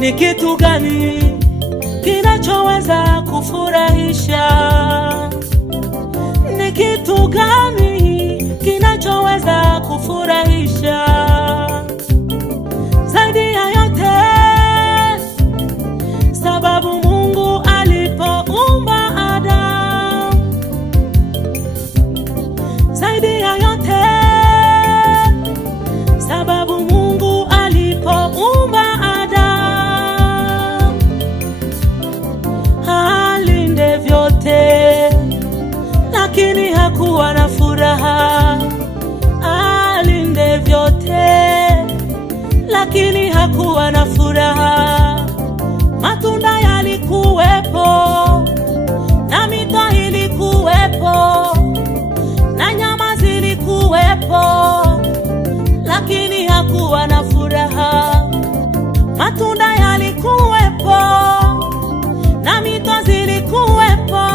Ni kitu gani kinachoweza kufurahisha? Ni kitu gani kinachoweza kufurahisha? Zaidi ya yote, sababu Mungu alipoumba Adamu. Zaidi ya yote, sababu Mungu alipoumba Adamu. Alinde vyote, lakini hakuwa na furaha. Alinde vyote, lakini hakuwa na furaha. Matunda yalikuwepo, na mito ilikuwepo, na nyama zilikuwepo, lakini hakuwa na furaha. Matunda yalikuwepo, na mito zilikuwepo,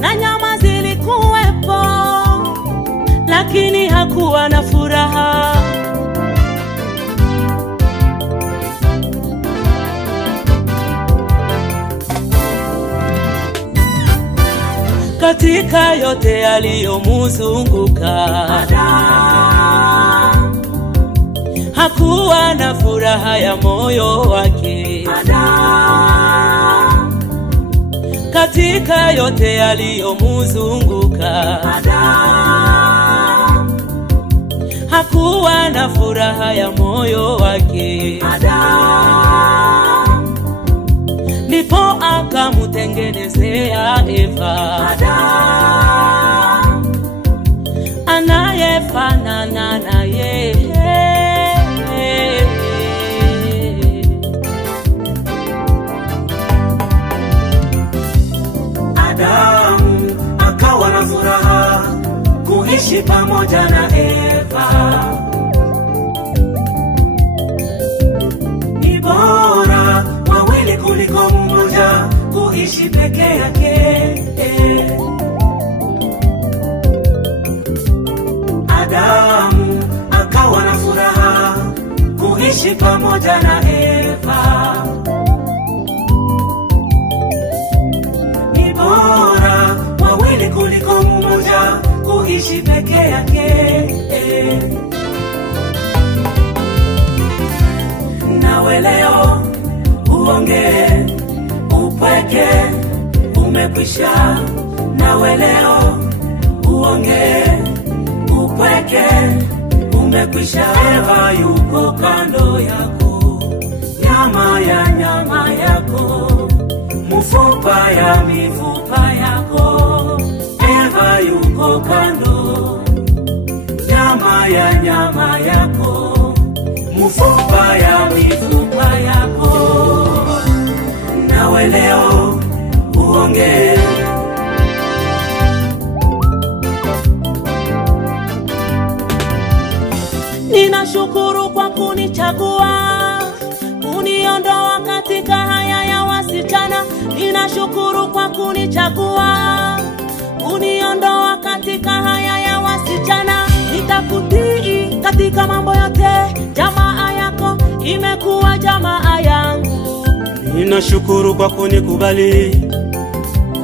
na nyama zilikuwepo, lakini hakuwa na furaha. Katika yote yaliyomzunguka Adamu, hakuwa na furaha ya moyo wake. Adamu, katika yote yaliyomzunguka Adamu, hakuwa na furaha ya moyo wake. Adamu, ndipo akamutengenezea Eva, Adamu, anayefanana naye. Adamu akawa na furaha kuishi pamoja na Eva. Ni bora wawili kuliko mmoja kuishi peke yake. Adamu akawa na furaha kuishi pamoja na Eva. Ni bora wawili kuliko mmoja kuishi peke yake. Nawe leo uongee upweke umekwisha. Nawe leo uongee upweke umekwisha. Eva yuko kando yako, nyama ya nyama yako, mfupa ya mifupa yako. Eva yuko kando, nyama ya nyama yako, mfupa ya mifupa yako. Nawe leo uongee. Ninashukuru kwa kunichagua, kuniondoa katika haya ya wasichana. Ninashukuru kwa kunichagua, kuniondoa katika haya ya wasichana. Nitakutii katika mambo yote, jamaa yako imekuwa jamaa yangu. Ninashukuru kwa kunikubali,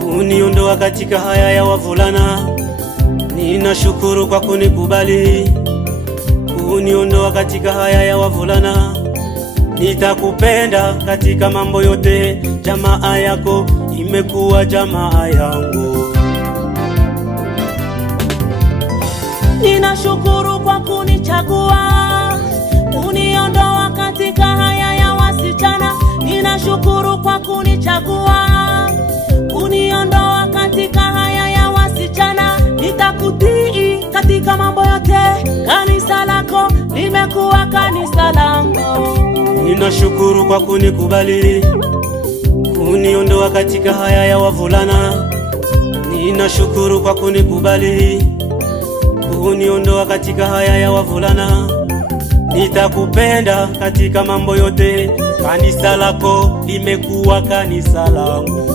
kuniondoa katika haya ya wavulana. Ninashukuru kwa kunikubali, kuniondoa katika haya ya wavulana. Nitakupenda katika mambo yote, jamaa yako imekuwa jamaa yangu. Ninashukuru kwa kunichagua, kuniondoa katika haya ya wasichana. Ninashukuru kwa kunichagua, kuniondoa katika haya ya wasichana. Nitakutii katika mambo yote, kanisa lako limekuwa kanisa langu. Ninashukuru kwa kunikubali, kuniondoa katika haya ya wavulana. Ninashukuru kwa kunikubali, kuniondoa katika haya ya wavulana. Nitakupenda katika mambo yote, kanisa lako limekuwa kanisa langu.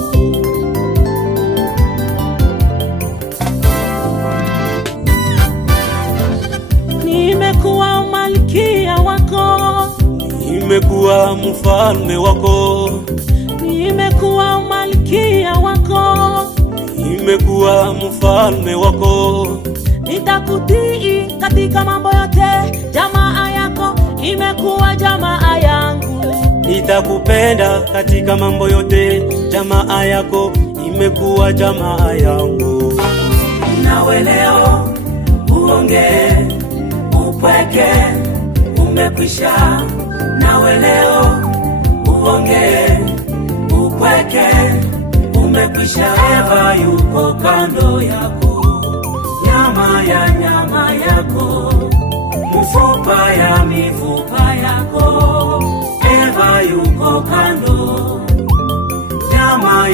Nimekuwa malkia wako, nimekuwa mfalme wako, nimekuwa malkia wako, nimekuwa mfalme wako. Nitakutii katika mambo yote, jamaa yako imekuwa jamaa yangu. Nitakupenda katika mambo yote, jamaa yako imekuwa jamaa yangu. Nawe leo uongee upweke umekwisha, nawe leo uongee upweke umekwisha. Eva yuko kando yako, nyama yako, mfupa ya mifupa yako. Eva yuko kando, nyama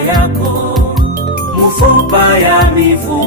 yako, mfupa ya mifupa